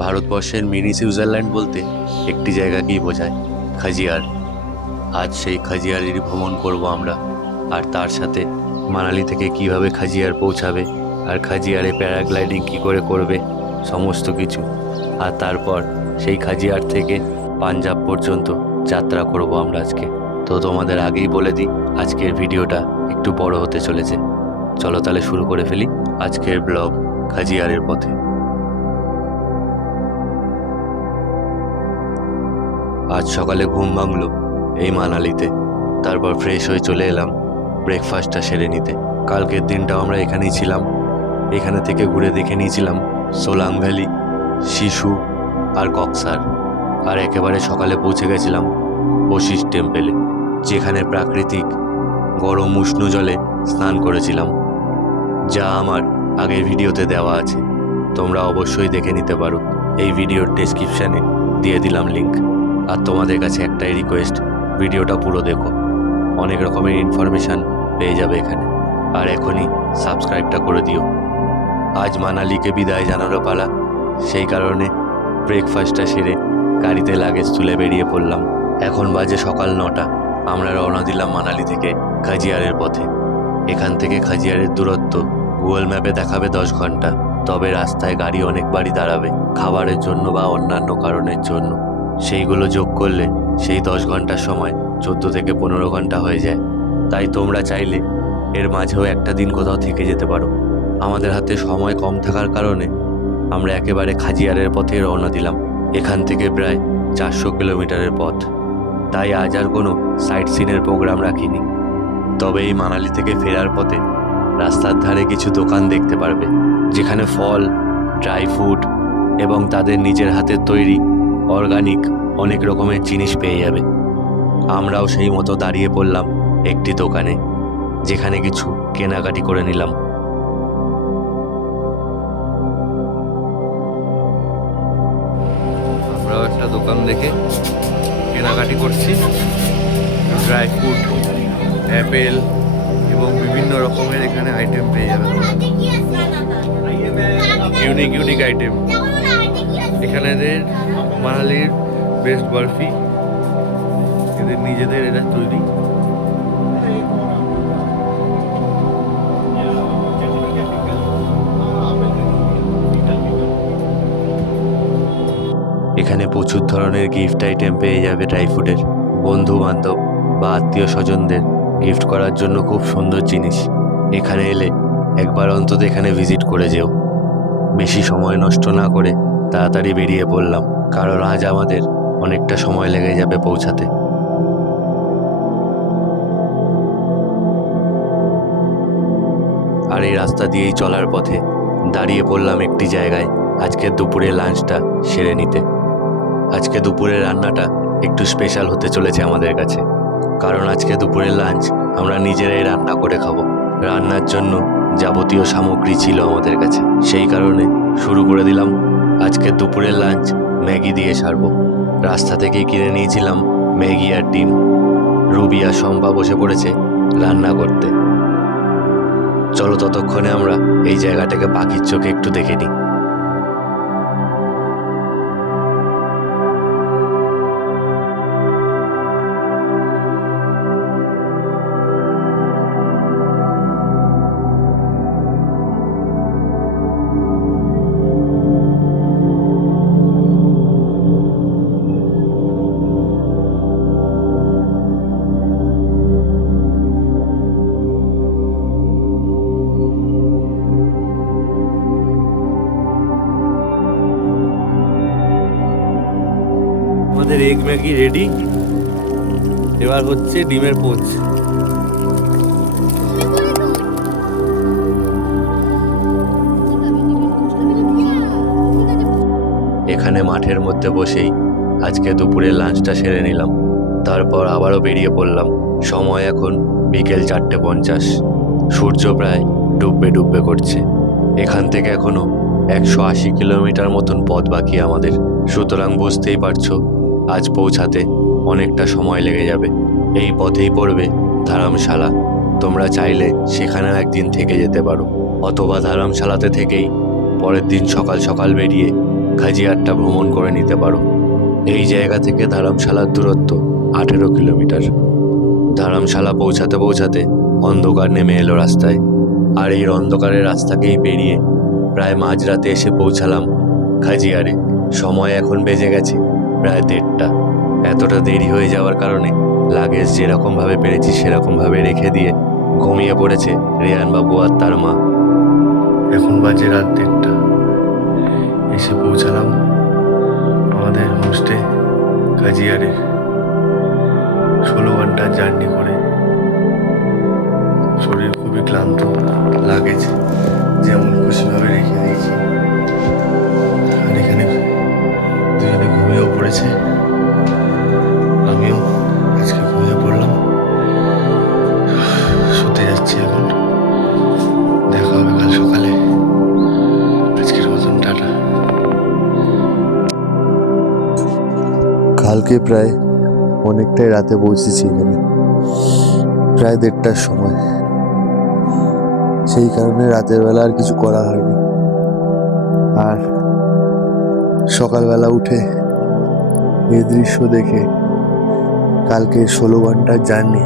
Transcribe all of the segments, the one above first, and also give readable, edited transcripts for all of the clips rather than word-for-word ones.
ভারতবর্ষের mini Switzerland বলতে একটি জায়গাকেই বোঝায়, খাজিয়ার। আজ সেই খাজিয়ারেরই ভ্রমণ করব আমরা, আর তার সাথে মানালি থেকে কিভাবে খাজিয়ার পৌঁছাবে, আর খাজিয়ারে প্যারাগ্লাইডিং কী করে করবে, সমস্ত কিছু। আর তারপর সেই খাজিয়ার থেকে পাঞ্জাব পর্যন্ত যাত্রা করব আমরা আজকে। তো তোমাদের আগেই বলে দিই, আজকের ভিডিওটা একটু বড় হতে চলেছে। চলো তাহলে শুরু করে ফেলি আজকের ব্লগ খাজিয়ারের পথে। আজ সকালে ঘুম ভাঙলো এই মানালিতে, তারপর ফ্রেশ হয়ে চলে এলাম ব্রেকফাস্টটা সেরে নিতে। কালকের দিনটাও আমরা এখানেই ছিলাম। এখানে থেকে ঘুরে দেখে নিয়েছিলাম সোলাং ভ্যালি, শিশু আর কক্সার। আর একেবারে সকালে পৌঁছে গেছিলাম বশিষ্ঠ টেম্পেলে, যেখানে প্রাকৃতিক গরম উষ্ণ জলে স্নান করেছিলাম, যা আমার আগের ভিডিওতে দেওয়া আছে। তোমরা অবশ্যই দেখে নিতে পারো, এই ভিডিওর ডেসক্রিপশানে দিয়ে দিলাম লিঙ্ক। আর তোমাদের কাছে একটাই রিকোয়েস্ট, ভিডিওটা পুরো দেখো, অনেক রকমের ইনফরমেশান পেয়ে যাবে এখানে। আর এখনই সাবস্ক্রাইবটা করে দিও। আজ মানালিকে বিদায় জানারও পালা, সেই কারণে ব্রেকফাস্টটা সেরে গাড়িতে লাগেজ তুলে বেরিয়ে পড়লাম। এখন বাজে সকাল 9টা। আমরা রওনা দিলাম মানালি থেকে খাজিয়ারের পথে। এখান থেকে খাজিয়ারের দূরত্ব গুগল ম্যাপে দেখাবে 10 ঘন্টা, তবে রাস্তায় গাড়ি অনেকবারই দাঁড়াবে খাবারের জন্য বা অন্যান্য কারণের জন্য। সেইগুলো যোগ করলে সেই 10 ঘন্টার সময় 14 থেকে 15 ঘন্টা হয়ে যায়। তাই তোমরা চাইলে এর মাঝেও একটা দিন কোথাও থেকে যেতে পারো। আমাদের হাতে সময় কম থাকার কারণে আমরা একেবারে খাজিয়ারের পথে রওনা দিলাম। এখান থেকে প্রায় 400 কিলোমিটারের পথ, তাই আজ আর কোনো সাইট সিনের প্রোগ্রাম রাখিনি। তবে এই মানালি থেকে ফেরার পথে রাস্তার ধারে কিছু দোকান দেখতে পারবে, যেখানে ফল, ড্রাই ফ্রুট এবং তাদের নিজের হাতের তৈরি অর্গানিক অনেক রকমের জিনিস পেয়ে যাবে। আমরাও সেই মতো দাঁড়িয়ে পড়লাম একটি দোকানে, যেখানে কিছু কেনাকাটি করে নিলাম। আমরাও একটা দোকান দেখে কেনাকাটি করছি। ড্রাই ফ্রুট, অ্যাপেল এবং বিভিন্ন রকমের এখানে আইটেম পেয়ে যাবে, ইউনিক আইটেম। এখানে মানালির বেস্ট বরফি, এদের নিজেদের এটা তৈরি। এখানে প্রচুর ধরনের গিফট আইটেম পেয়ে যাবে ড্রাই ফ্রুটের। বন্ধু বান্ধব বা আত্মীয় স্বজনদের গিফট করার জন্য খুব সুন্দর জিনিস। এখানে এলে একবার অন্তত এখানে ভিজিট করে যেও। বেশি সময় নষ্ট না করে তাড়াতাড়ি বেরিয়ে পড়লাম, কারণ আজ আমাদের অনেকটা সময় লেগে যাবে পৌঁছাতে। আর এই রাস্তা দিয়েই চলার পথে দাঁড়িয়ে পড়লাম একটি জায়গায় আজকে দুপুরে লাঞ্চটা সেরে নিতে। আজকে দুপুরের রান্নাটা একটু স্পেশাল হতে চলেছে আমাদের কাছে, কারণ আজকে দুপুরের লাঞ্চ আমরা নিজেরাই রান্না করে খাবো। রান্নার জন্য যাবতীয় সামগ্রী ছিল আমাদের কাছে, সেই কারণে শুরু করে দিলাম আজকে দুপুরের লাঞ্চ ম্যাগি দিয়ে সারবো। রাস্তা থেকেই কিনে নিয়েছিলাম ম্যাগি আর ডিম। রুবি আর শম্পা বসে পড়েছে রান্না করতে। চলো ততক্ষণে আমরা এই জায়গাটাকে পাখির চোখে একটু দেখে নিই। আমাদের এগ ম্যাগি রেডি, এবার হচ্ছে ডিমের পোচ। এখানে মাঠের মধ্যে বসেই আজকে দুপুরের লাঞ্চটা সেরে নিলাম, তারপর আবারও বেরিয়ে পড়লাম। সময় এখন বিকেল 4:50। সূর্য প্রায় ডুববে করছে। এখান থেকে এখনো 180 কিলোমিটার মতন পথ বাকি আমাদের, সুতরাং বুঝতেই পারছো আজ পৌঁছাতে অনেকটা সময় লেগে যাবে। এই পথেই পড়বে ধর্মশালা। তোমরা চাইলে সেখানেও একদিন থেকে যেতে পারো, অথবা ধর্মশালাতে থেকেই পরের দিন সকাল সকাল বেরিয়ে খাজিয়ারটা ভ্রমণ করে নিতে পারো। এই জায়গা থেকে ধর্মশালার দূরত্ব 18 কিলোমিটার। ধর্মশালা পৌঁছাতে পৌঁছাতে অন্ধকার নেমে এলো রাস্তায়, আর এই অন্ধকারের রাস্তাকেই পেরিয়ে প্রায় মাঝরাতে এসে পৌঁছালাম খাজিয়ারে। সময় এখন বেজে গেছে প্রায় 1:30। এতটা দেরি হয়ে যাওয়ার কারণে লাগেজ যেরকমভাবে পেরেছি সেরকমভাবে রেখে দিয়ে ঘুমিয়ে পড়েছে রেয়ান বাবু আর তার মা। এখন বাজে রাত 1:30। এসে পৌঁছালাম আমাদের হোমস্টে খাজিয়ারে। 16 ঘন্টার জার্নি করে শরীর খুবই ক্লান্ত, লাগেজ যেমন খুশিভাবে রেখে দিয়েছি। আর এখানে দুজনে ঘুমিয়েও পড়েছে, আমিও আজকে ঘুমিয়ে পড়লাম। শুতে যাচ্ছি এখন, দেখা হবে কাল সকালে। আজকের মতন টাটা। কালকে প্রায় অনেকটাই রাতে পৌঁছেছি এখানে, প্রায় 1:30টার সময়। সেই কারণে রাতের বেলা আর কিছু করা হয়নি। আর সকালবেলা উঠে এই দৃশ্য দেখে কালকে 16 ঘন্টার জার্নি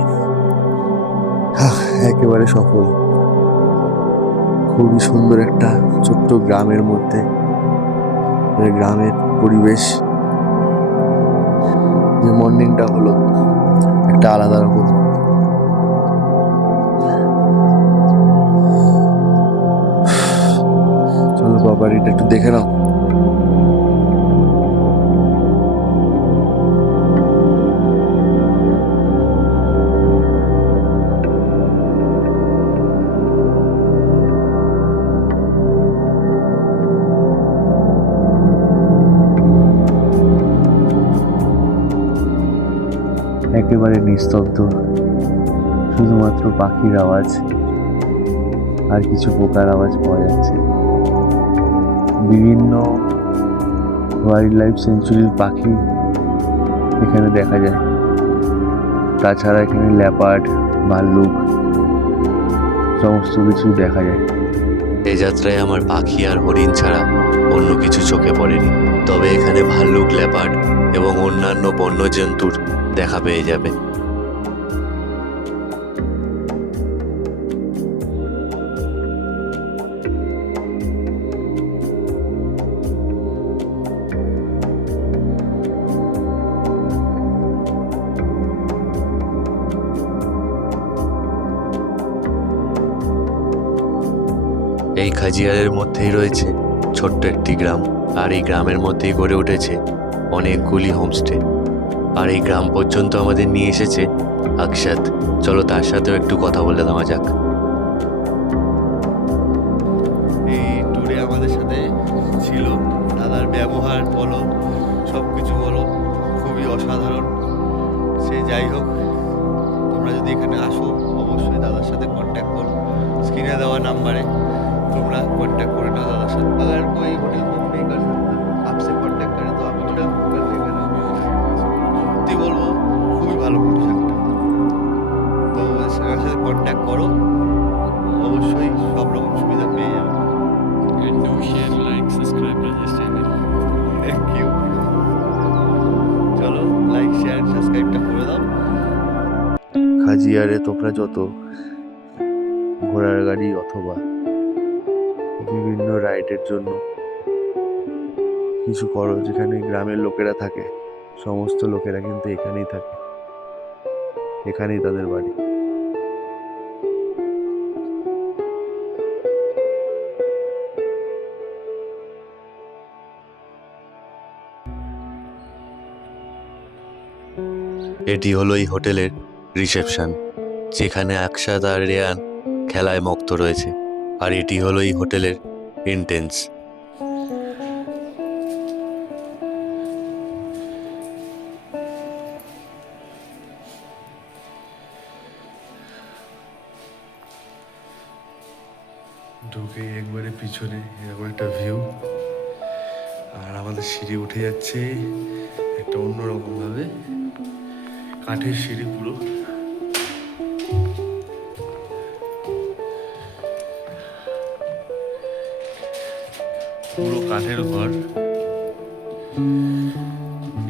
একেবারে সফল। খুবই সুন্দর একটা ছোট্ট গ্রামের মধ্যে, গ্রামের পরিবেশ। যে মর্নিংটা হলো একটা আলাদা রকম। চলো প্রপার্টিটা একটু দেখে নাও। একেবারে নিস্তব্ধ, শুধুমাত্র পাখির আওয়াজ আর কিছু পোকার আওয়াজ পাওয়া যাচ্ছে। বিভিন্ন ওয়াইল্ড লাইফ সেঞ্চুরির পাখি এখানে দেখা যায়। তাছাড়া এখানে লেপার্ড, ভাল্লুক সমস্ত কিছুই দেখা যায়। এই যাত্রায় আমার পাখি আর হরিণ ছাড়া অন্য কিছু চোখে পড়েনি, তবে এখানে ভাল্লুক, লেপার্ড এবং অন্যান্য বন্যজন্তুর দেখা পেয়ে যাবে। এই খাজিয়ারের মধ্যেই রয়েছে ছোট্ট একটি গ্রাম, আর এই গ্রামের মধ্যেই গড়ে উঠেছে অনেকগুলি হোমস্টে। আর এই গ্রাম পর্যন্ত আমাদের নিয়ে এসেছে আকশাদ। চলো তার সাথেও একটু কথা বলে দেওয়া যাক। এই ট্যুরে আমাদের সাথে ছিল দাদার ব্যবহার বলো, সব কিছু বলো, খুবই অসাধারণ। সে যাই হোক, তোমরা যদি এখানে আসো অবশ্যই দাদার সাথে কন্ট্যাক্ট করো। স্ক্রিনে দেওয়া নাম্বারে তোমরা कॉन्टैक्ट করে নাও दादा साथ। अगर कोई होटल बुक नहीं कर सकता आपसे कॉन्टैक्ट करे तो आप होटल बुक कर देगा ना। সত্যি বলবো খুবই ভালো প্রোডাক্ট। তো ওদের সাথে কন্ট্যাক্ট করো, অবশ্যই সব রকম সুবিধা পেয়ে যাবে। And do share, like, subscribe Rajesh channel. Thank you. চলো লাইক শেয়ার সাবস্ক্রাইবটা করে দাও। খাজিয়ারে তোমরা যত ঘোড়ার গাড়ি অথবা বিভিন্ন রাইডের জন্য কিছু করো, যেখানে গ্রামের লোকেরা থাকে, সমস্ত লোকেরা কিন্তু এখানেই থাকে, এখানেই তাদের বাড়ি। এটি হলো এই হোটেলের রিসেপশন, যেখানে আকশাদ আর রেয়ান খেলায় মত্ত রয়েছে। আর এটি হলো এই হোটেলের এন্ট্রেন্স। ঢুকে একবারে পিছনে এরকম একটা ভিউ, আর আমাদের সিঁড়ি উঠে যাচ্ছে একটা অন্যরকম ভাবে, কাঠের সিঁড়ি পুরো। পুরো কাঠের ঘর।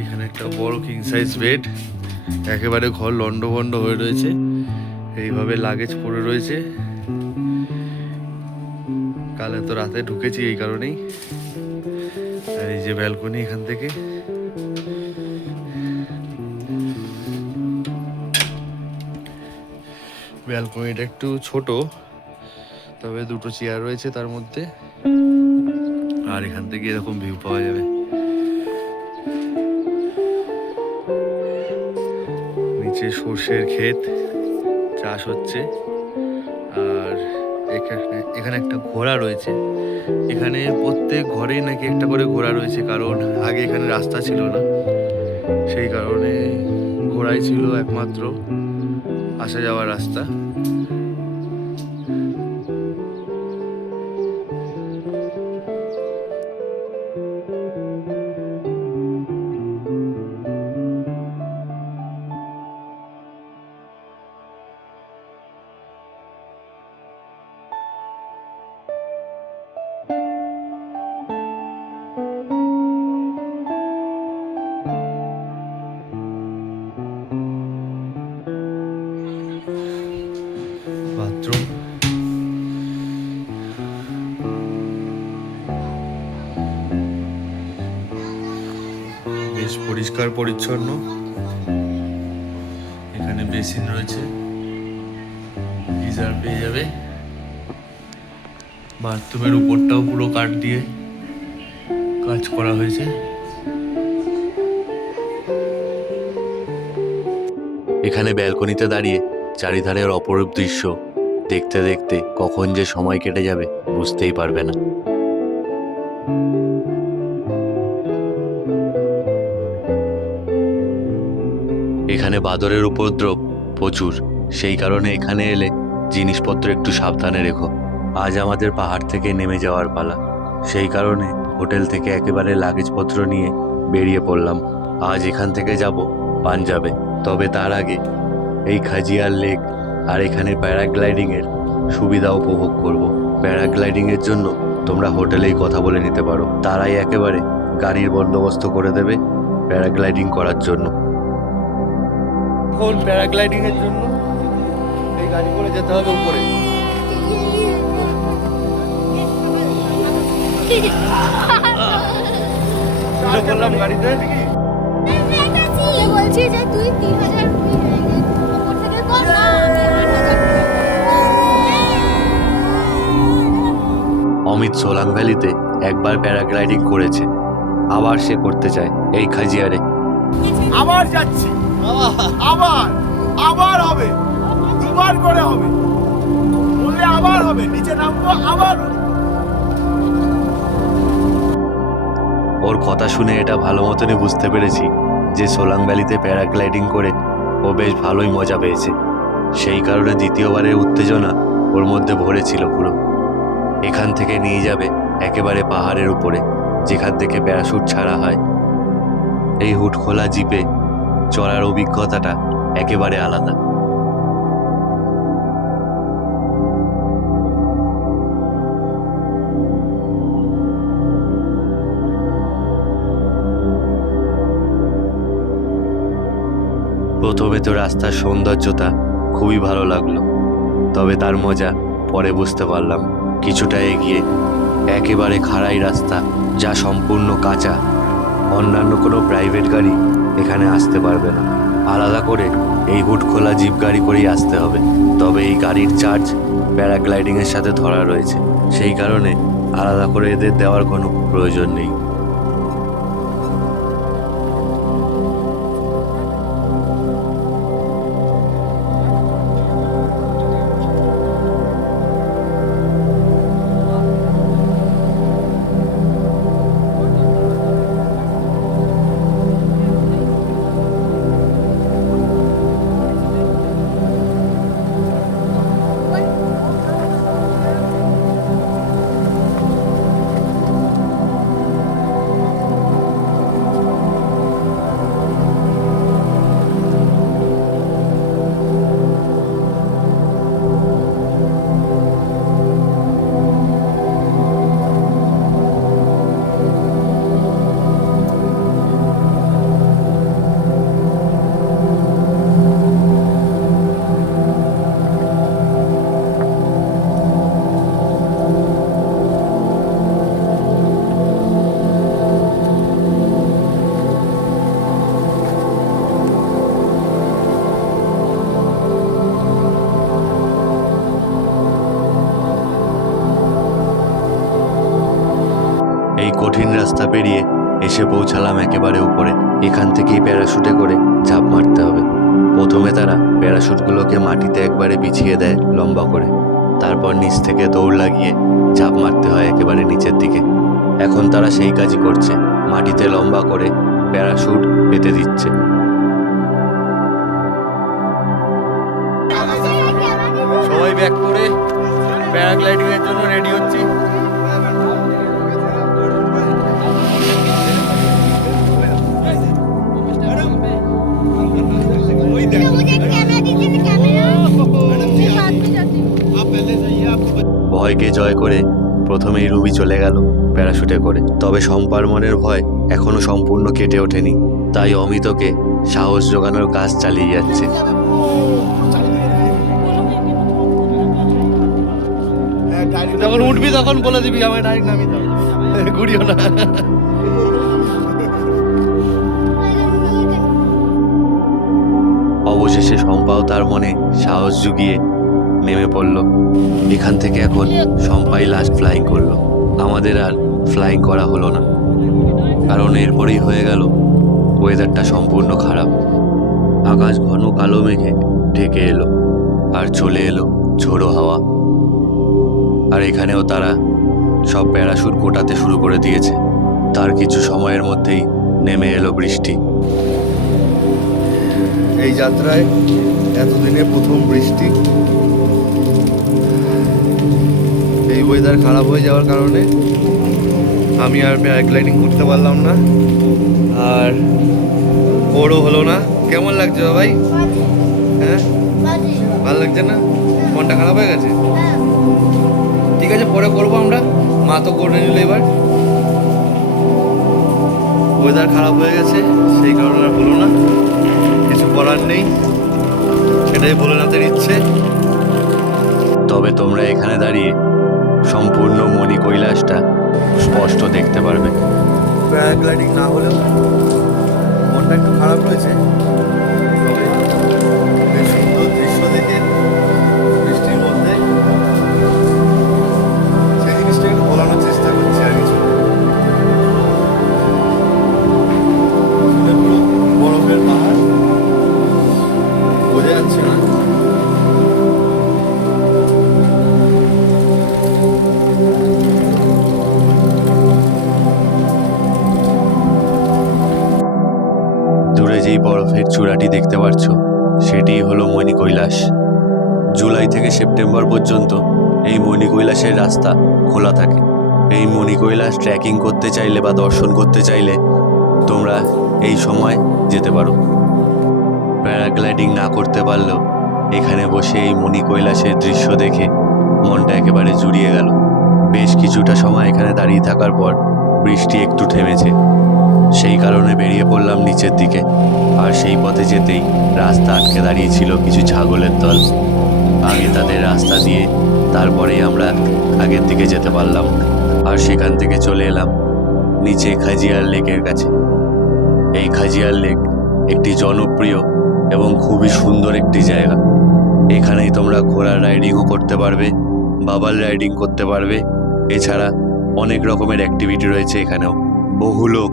এখানে একটা বড় কিং সাইজ বেড, একেবারে ঘর লন্ডভন্ড হয়ে রয়েছে, এইভাবে লাগেজ পড়ে রয়েছে। কালে তো রাতে ঢুকেছি এই কারণেই। আর এই যে ব্যালকনি, এখান থেকে ব্যালকনিটা একটু ছোট, তবে দুটো চেয়ার রয়েছে তার মধ্যে, আর এখান থেকে এরকম ভিউ পাওয়া যাবে। নিচে সর্ষের ক্ষেত চাষ হচ্ছে, আর এখানে একটা ঘোড়া রয়েছে। এখানে প্রত্যেক ঘরেই নাকি একটা করে ঘোড়া রয়েছে, কারণ আগে এখানে রাস্তা ছিল না, সেই কারণে ঘোড়াই ছিল একমাত্র আসা যাওয়ার রাস্তা। বাথরুম, বেশ পরিষ্কার পরিচ্ছন্ন। এখানে বেসিন রয়েছে, গিজার পেয়ে যাবে। বাথরুমের উপরটাও পুরো কাঠ দিয়ে কাজ করা হয়েছে। এখানে ব্যালকনিতে দাঁড়িয়ে চারিধারের অপরূপ দৃশ্য দেখতে দেখতে কখন যে সময় কেটে যাবে বুঝতেই পারবে না। এখানে বাদরের উপদ্রব প্রচুর, সেই কারণে এখানে এলে জিনিসপত্র একটু সাবধানে রেখো। আজ আমাদের পাহাড় থেকে নেমে যাওয়ার পালা, সেই কারণে হোটেল থেকে একেবারে লাগেজপত্র নিয়ে বেরিয়ে পড়লাম। আজ এখান থেকে যাব পাঞ্জাবে, তবে তার আগে এই খাজিয়ার লেক আর এখানে প্যারাগ্লাইডিংয়ের সুবিধা উপভোগ করব। প্যারাগ্লাইডিংয়ের জন্য তোমরা হোটেলেই কথা বলে নিতে পারো, তারাই একেবারে গাড়ির বন্দোবস্ত করে দেবে প্যারাগ্লাইডিং করার জন্য। এখন প্যারাগ্লাইডিং এর জন্য এই গাড়ি করে যেতে হবে উপরে। করলাম গাড়িতে, বলছি যে তুই 3000 উপর থেকে কর না, অমিত সোলাং ভ্যালিতে একবার প্যারাগ্লাইডিং করেছে, আবার সে করতে চায় এই খাজিয়ারে। আবার যাচ্ছি, আবার আবার হবে, দুবার করে হবে, বললে আবার হবে, নিচে নামবো আবার। ওর কথা শুনে এটা ভালো মতনই বুঝতে পেরেছি যে সোলাং ভ্যালিতে প্যারাগ্লাইডিং করে ও বেশ ভালোই মজা পেয়েছে, সেই কারণে দ্বিতীয়বারের উত্তেজনা ওর মধ্যে ভরেছিল পুরো। এখান থেকে নিয়ে যাবে একেবারে পাহাড়ের উপরে, যেখান থেকে প্যারাশুট ছাড়া হয়। এই হুড খোলা জিপে চড়ার অভিজ্ঞতাটা একেবারে আলাদা। প্রথমে তো রাস্তার সৌন্দর্যতা খুবই ভালো লাগলো, তবে তার মজা পরে বুঝতে পারলাম। কিছুটা এগিয়ে একেবারে খাড়াই রাস্তা, যা সম্পূর্ণ কাঁচা। অন্যান্য কোনো প্রাইভেট গাড়ি এখানে আসতে পারবে না, আলাদা করে এই হুড খোলা জিপ গাড়ি করেই আসতে হবে। তবে এই গাড়ির চার্জ প্যারাগ্লাইডিংয়ের সাথে ধরা রয়েছে, সেই কারণে আলাদা করে এদের দেওয়ার কোনো প্রয়োজন নেই। পেরিয়ে এসে পৌঁছালাম একেবারে উপরে। এখান থেকেই প্যারাশুটে করে ঝাঁপ মারতে হবে। প্রথমে তারা প্যারাশুটগুলোকে মাটিতে একবারে বিছিয়ে দেয় লম্বা করে, তারপর নিচ থেকে দৌড় লাগিয়ে ঝাঁপ মারতে হয় একেবারে নিচের দিকে। এখন তারা সেই কাজই করছে, মাটিতে লম্বা করে প্যারাশুট পেতে দিচ্ছে। সবাই ব্যাক করে প্যারাগ্লাইডিং এর জন্য রেডি হচ্ছি। मुझे कैमरा दीजिए, कैमरा साथ में जाती हूँ। ভয়কে জয় করে প্রথমেই রুবি চলে গেল প্যারাশুটে করে। তবে শম্পার মনের ভয় এখনো সম্পূর্ণ কেটে ওঠেনি, তাই অমিতকে সাহস জোগানোর কাজ চালিয়ে যাচ্ছে। যখন উঠবি তখন বলে দিবি, আমার ডাইরেক্ট নামি দাও, ঘুরিও না। অবশেষে শম্পাও তার মনে সাহস জুগিয়ে নেমে পড়ল। এখান থেকে এখন শম্পাই লাস্ট ফ্লাইং করলো। আমাদের আর ফ্লাইং করা হলো না, কারণ এরপরেই হয়ে গেল ওয়েদারটা সম্পূর্ণ খারাপ। আকাশ ঘন কালো মেঘে ঢেকে এলো, আর চলে এলো ঝোড়ো হাওয়া। আর এখানেও তারা সব প্যারাশুট গোটাতে শুরু করে দিয়েছে। তার কিছু সময়ের মধ্যেই নেমে এলো বৃষ্টি। এই যাত্রায় এতদিনে প্রথম বৃষ্টি। এই ওয়েদার খারাপ হয়ে যাওয়ার কারণে আমি আর প্যারাগ্লাইডিং করতে পারলাম না, আর ওরও হলো না। কেমন লাগছে ভাই? হ্যাঁ, ভালো লাগছে না? মনটা খারাপ হয়ে গেছে? ঠিক আছে, পরে করবো আমরা, মা তো করে নিল। এবার ওয়েদার খারাপ হয়ে গেছে, সেই কারণে আর হলো না। কিছু করার নেই, সেটাই ভোলেনাথের ইচ্ছে। তবে তোমরা এখানে দাঁড়িয়ে সম্পূর্ণ মণি কৈলাসটা স্পষ্ট দেখতে পারবে। প্যারাগ্লাইডিং না হলেও মনটা একটু খারাপ রয়েছে। তবে বেশ সুন্দর দৃশ্য দেখে বৃষ্টির মধ্যে সেই জিনিসটা একটু বলানোর চেষ্টা করছি। আর কিছু পুরো বরফের পাহাড়, বোঝা যাচ্ছে না। দূরে যেই বরফের চূড়াটি দেখতে পাচ্ছ, সেটিই হলো মণি কৈলাস। জুলাই থেকে সেপ্টেম্বর পর্যন্ত এই মণি কৈলাসের রাস্তা খোলা থাকে। এই মণি কৈলাস ট্রেকিং করতে চাইলে বা দর্শন করতে চাইলে তোমরা এই সময় যেতে পারো। প্যারাগ্লাইডিং না করতে পারলেও এখানে বসে এই মণি কৈলাসের দৃশ্য দেখে মনটা একেবারে জুড়িয়ে গেল। বেশ কিছুটা সময় এখানে দাঁড়িয়ে থাকার পর বৃষ্টি একটু থেমেছে, সেই কারণে বেরিয়ে পড়লাম নিচের দিকে। আর সেই পথে যেতেই রাস্তা আটকে দাঁড়িয়েছিল কিছু ছাগলের দল। আগে তাদের রাস্তা দিয়ে তারপরেই আমরা আগের দিকে যেতে পারলাম। আর সেখান থেকে চলে এলাম নিচে খাজিয়ার লেকের কাছে। এই খাজিয়ার লেক একটি জনপ্রিয় এবং খুবই সুন্দর একটি জায়গা। এখানেই তোমরা ঘোড়ার রাইডিংও করতে পারবে, বাবাল রাইডিং করতে পারবে। এছাড়া অনেক রকমের অ্যাক্টিভিটি রয়েছে এখানেও। বহু লোক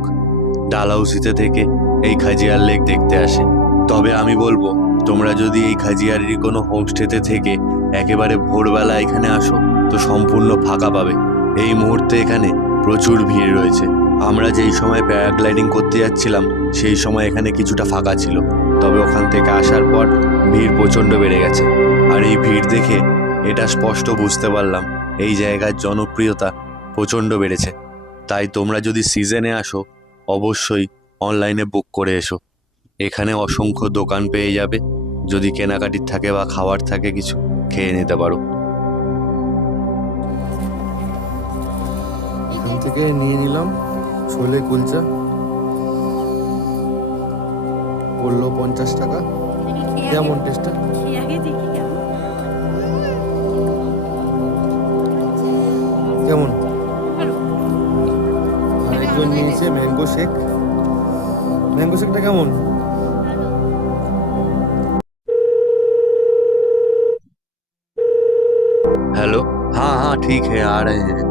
ডালহাউসিতে থেকে এই খাজিয়ার লেক দেখতে আসে। তবে আমি বলবো, তোমরা যদি এই খাজিয়ারির কোনো হোমস্টেতে থেকে একেবারে ভোরবেলা এখানে আসো তো সম্পূর্ণ ফাঁকা পাবে। এই মুহূর্তে এখানে প্রচুর ভিড় রয়েছে। আমরা যেই সময় প্যারাগ্লাইডিং করতে যাচ্ছিলাম সেই সময় এখানে কিছুটা ফাঁকা ছিল, তবে ওখান থেকে আসার পর ভিড় প্রচণ্ড বেড়ে গেছে। আর এই ভিড় দেখে এটা স্পষ্ট বুঝতে পারলাম এই জায়গার জনপ্রিয়তা প্রচণ্ড বেড়েছে। তাই তোমরা যদি সিজনে আসো অবশ্যই অনলাইনে বুক করে এসো। এখানে অসংখ্য দোকান পেয়ে যাবে, যদি কেনাকাটির থাকে বা খাবার থাকে কিছু খেয়ে নিতে পারো। এখান থেকে নিয়ে নিলাম ছোলে কুলচা, পড়লো 50 টাকা। কেমন টেস্টটা? কেমন? আরেকজন নিয়েছে ম্যাঙ্গো শেক। ম্যাঙ্গো শেকটা কেমন? हेलो, हाँ हाँ ठीक है, आ रहे हैं।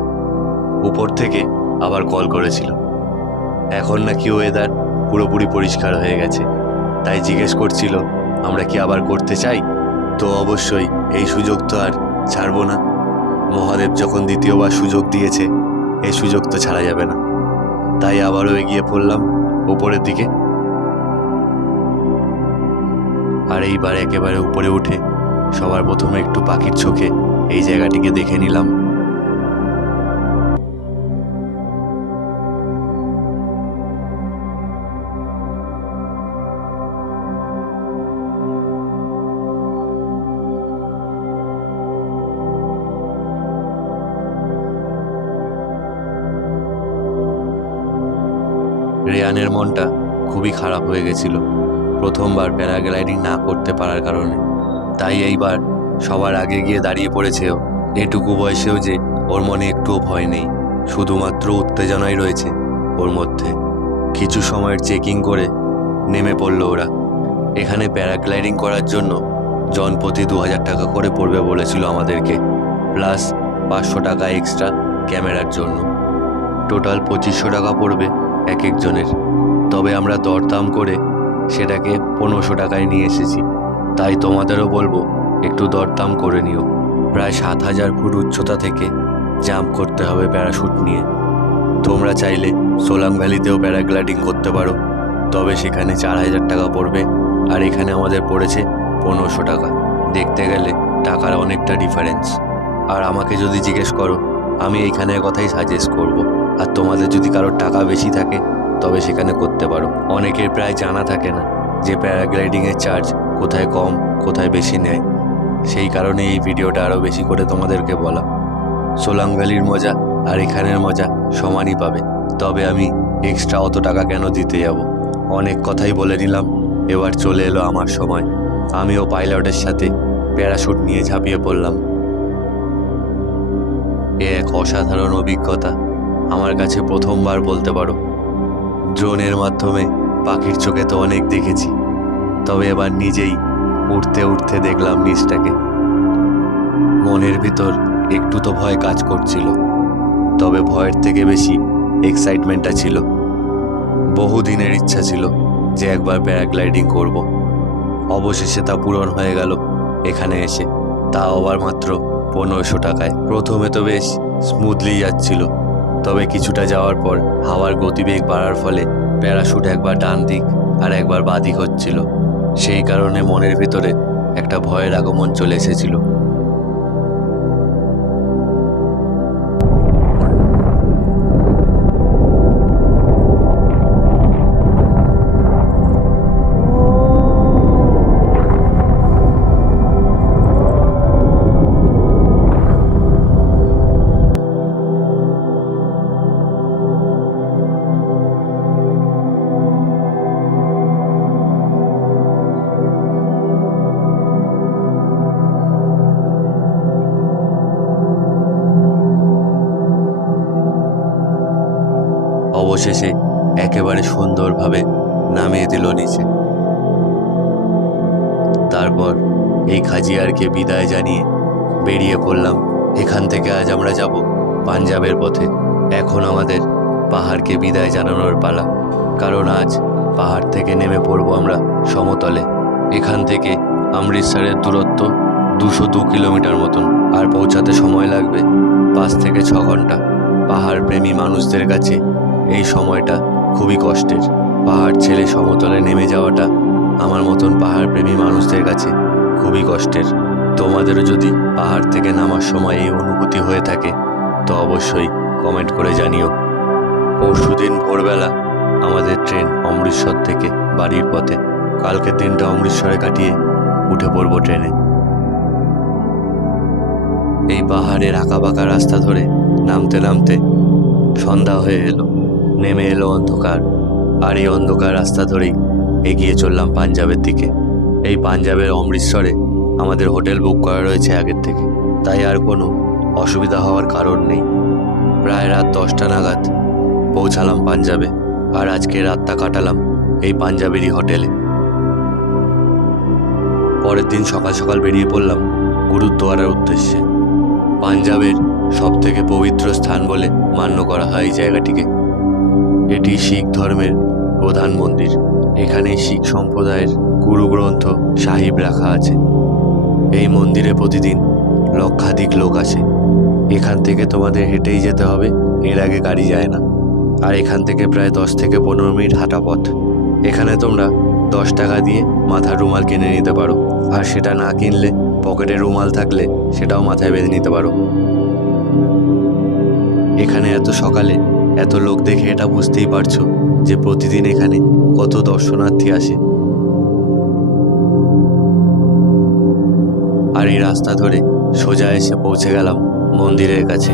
উপর থেকে আবার কল করেছিল। এখন নাকি ওয়েদার পুরোপুরি পরিষ্কার হয়ে গেছে, তাই জিজ্ঞেস করছিল আমরা কি আবার করতে চাই। তো অবশ্যই এই সুযোগ তো আর ছাড়বো না। মহাদেব যখন দ্বিতীয়বার সুযোগ দিয়েছে, এই সুযোগ তো ছাড়া যাবে না। তাই আবারও এগিয়ে পড়লাম উপরের দিকে। আর এইবার একেবারে উপরে উঠে সবার প্রথমে একটু পাখির চোখে এই জায়গাটিকে দেখে নিলাম। রেয়ানের মনটা খুবই খারাপ হয়ে গেছিল প্রথমবার প্যারাগ্লাইডিং না করতে পারার কারণে। তাই এইবার সবার আগে গিয়ে দাঁড়িয়ে পড়েছে ও। এটুকু বয়সেও যে ওর মনে একটুও ভয় নেই, শুধুমাত্র উত্তেজনাই রয়েছে ওর মধ্যে। কিছু সময়ের চেকিং করে নেমে পড়লো ওরা। এখানে প্যারাগ্লাইডিং করার জন্য জনপ্রতি 2000 টাকা করে পড়বে বলেছিল আমাদেরকে, প্লাস 500 টাকা এক্সট্রা ক্যামেরার জন্য। টোটাল 2500 টাকা পড়বে এক একজনের। তবে আমরা দরদাম করে সেটাকে 1500 টাকায় নিয়ে এসেছি। তাই তোমাদেরও বলবো একটু দরদাম করে নিও। প্রায় 7000 ফুট উচ্চতা থেকে জাম্প করতে হবে প্যারাশুট নিয়ে। তোমরা চাইলে সোলাং ভ্যালিতেও প্যারাগ্লাইডিং করতে পারো, তবে সেখানে 4000 টাকা পড়বে, আর এখানে আমাদের পড়েছে 1500 টাকা। দেখতে গেলে টাকার অনেকটা ডিফারেন্স। আর আমাকে যদি জিজ্ঞেস করো, আমি এইখানের কথাই সাজেস্ট করব। আর তোমাদের যদি কারোর টাকা বেশি থাকে তবে সেখানে করতে পারো। অনেকের প্রায় জানা থাকে না যে প্যারাগ্লাইডিংয়ের চার্জ কোথায় কম কোথায় বেশি নেয়। সেই কারণে এই ভিডিওটা আরও বেশি করে তোমাদেরকে বলা। সোলাং ভ্যালির মজা আর এখানের মজা সমানই পাবে, তবে আমি এক্সট্রা অত টাকা কেন দিতে যাব। অনেক কথাই বলে নিলাম, এবার চলে এলো আমার সময়। আমিও পাইলটের সাথে প্যারাশুট নিয়ে ঝাঁপিয়ে পড়লাম। এ এক অসাধারণ অভিজ্ঞতা আমার কাছে, প্রথমবার বলতে পারো। ড্রোনের মাধ্যমে পাখির চোখে তো অনেক দেখেছি, তবে এবার নিজেই উঠতে উঠতে দেখলাম নিচটাকে। মনের ভিতর একটু তো ভয় কাজ করছিল, তবে ভয়ের থেকে বেশি এক্সাইটমেন্টটা ছিল। বহুদিনের ইচ্ছা ছিল যে একবার প্যারাগ্লাইডিং করব। অবশেষে তা পূরণ হয়ে গেল এখানে এসে, তা আবার মাত্র 1500 টাকায়। প্রথমে তো বেশ স্মুথলি যাচ্ছিল, তবে কিছুটা যাওয়ার পর হাওয়ার গতিবেগ বাড়ার ফলে প্যারাশুট একবার ডান দিক আর একবার বাঁ দিক হচ্ছিল। সেই কারণে মনের ভিতরে একটা ভয়ের আগমন চলে এসেছিল। অবশেষে একেবারে সুন্দরভাবে নামিয়ে দিল নিচে। তারপর এই খাজিয়ারকে বিদায় জানিয়ে বেরিয়ে পড়লাম। এখান থেকে আজ আমরা যাব পাঞ্জাবের পথে। এখন আমাদের পাহাড়কে বিদায় জানানোর পালা, কারণ আজ পাহাড় থেকে নেমে পড়ব আমরা সমতলে। এখান থেকে অমৃতসরের দূরত্ব 202 কিলোমিটার মতন, আর পৌঁছাতে সময় লাগবে 5 থেকে 6 ঘন্টা। পাহাড় প্রেমী মানুষদের কাছে এই সময়টা খুবই কষ্টের। পাহাড় ছেড়ে সমতলে নেমে যাওয়াটা আমার মতন পাহাড় প্রেমী মানুষদের কাছে খুবই কষ্টের। তোমাদেরও যদি পাহাড় থেকে নামার সময় এই অনুভূতি হয়ে থাকে তো অবশ্যই কমেন্ট করে জানিও। পরশুদিন ভোরবেলা আমাদের ট্রেন অমৃতসর থেকে বাড়ির পথে। কালকের দিনটা অমৃতসরে কাটিয়ে উঠে পড়ব ট্রেনে। এই পাহাড়ের আঁকাবাঁকা রাস্তা ধরে নামতে নামতে সন্ধ্যা হয়ে এলো, নেমে এলো অন্ধকার। আর এই অন্ধকার রাস্তা ধরেই এগিয়ে চললাম পাঞ্জাবের দিকে। এই পাঞ্জাবের অমৃতসরে আমাদের হোটেল বুক করা রয়েছে আগের থেকে, তাই আর কোনো অসুবিধা হওয়ার কারণ নেই। প্রায় রাত 10টা নাগাদ পৌঁছালাম পাঞ্জাবে, আর আজকে রাতটা কাটালাম এই পাঞ্জাবেরই হোটেলে। পরের দিন সকাল সকাল বেরিয়ে পড়লাম গুরুদ্বারার উদ্দেশ্যে। পাঞ্জাবের সব থেকে পবিত্র স্থান বলে মান্য করা হয় এই জায়গাটিকে। এটি শিখ ধর্মের প্রধান মন্দির। এখানে শিখ সম্প্রদায়ের গুরুগ্রন্থ সাহিব রাখা আছে। এই মন্দিরে প্রতিদিন লক্ষাধিক লোক আসে। এখান থেকে তোমাদের হেঁটেই যেতে হবে, এর আগে গাড়ি যায় না। আর এখান থেকে প্রায় 10 থেকে 15 মিনিট হাঁটা পথ। এখানে তোমরা 10 টাকা দিয়ে মাথার রুমাল কিনে নিতে পারো, আর সেটা না কিনলে পকেটে রুমাল থাকলে সেটাও মাথায় বেঁধে নিতে পারো। এখানে এত সকালে এত লোক দেখে এটা বুঝতেই পারছো যে প্রতিদিন এখানে কত দর্শনার্থী আসে। আর এই রাস্তা ধরে সোজা এসে পৌঁছে গেলাম মন্দিরের কাছে।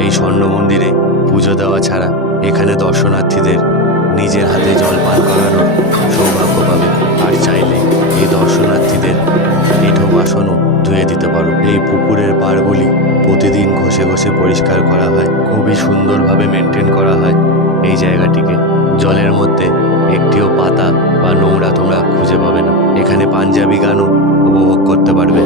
এই স্বর্ণ মন্দিরে পুজো দেওয়া ছাড়া এখানে দর্শনার্থীদের নিজের হাতে জল পান করানোর সৌভাগ্য পাবে। আর চাইলে এই দর্শনার্থীদের এঁঠো বাসনও ধুয়ে দিতে পারো। এই পুকুরের পাড়গুলি প্রতিদিন ঘষে ঘষে পরিষ্কার করা হয়। খুবই সুন্দরভাবে মেনটেন করা হয় এই জায়গাটিকে। জলের মধ্যে একটিও পাতা বা নোংরা তোমরা খুঁজে পাবে না। এখানে পাঞ্জাবি গানও উপভোগ করতে পারবে।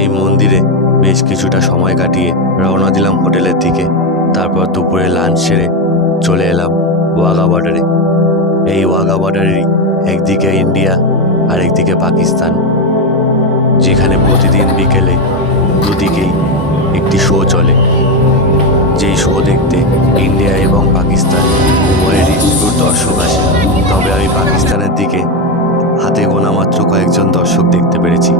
এই মন্দিরে বেশ কিছুটা সময় কাটিয়ে রওনা দিলাম হোটেলের দিকে। তারপর দুপুরে লাঞ্চ সেরে চলে এলাম ওয়াঘা বর্ডারে। এই ওয়াঘা বর্ডারেরই একদিকে ইন্ডিয়া আর একদিকে পাকিস্তান, যেখানে প্রতিদিন বিকেলে দুদিকেই একটি শো চলে। যেই শো দেখতে ইন্ডিয়া এবং পাকিস্তান উভয়েরই প্রচুর দর্শক আসে। তবে আমি পাকিস্তানের দিকে হাতে গোনা মাত্র কয়েকজন দর্শক দেখতে পেরেছি।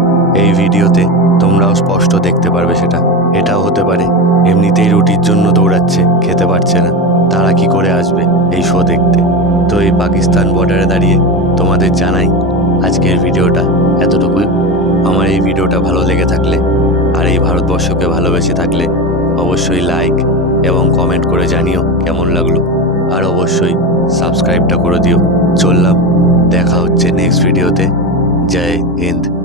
এই ভিডিওতে তোমরাও স্পষ্ট দেখতে পারবে সেটা। এটাও হতে পারে এমনিতেই রুটির জন্য দৌড়াচ্ছে, খেতে পারছে না, তারা কি করে আসবে এই শো দেখতে। তো এই পাকিস্তান বর্ডারে দাঁড়িয়ে তোমাদের জানাই আজকের ভিডিওটা এতটুকুই। আমার এই ভিডিওটা ভালো লেগে থাকলে আর এই ভারতবর্ষকে ভালোবেসে থাকলে অবশ্যই লাইক এবং কমেন্ট করে জানিও কেমন লাগলো। আর অবশ্যই সাবস্ক্রাইবটা করে দিও। চললাম, দেখা হচ্ছে নেক্সট ভিডিওতে। জয় হিন্দ।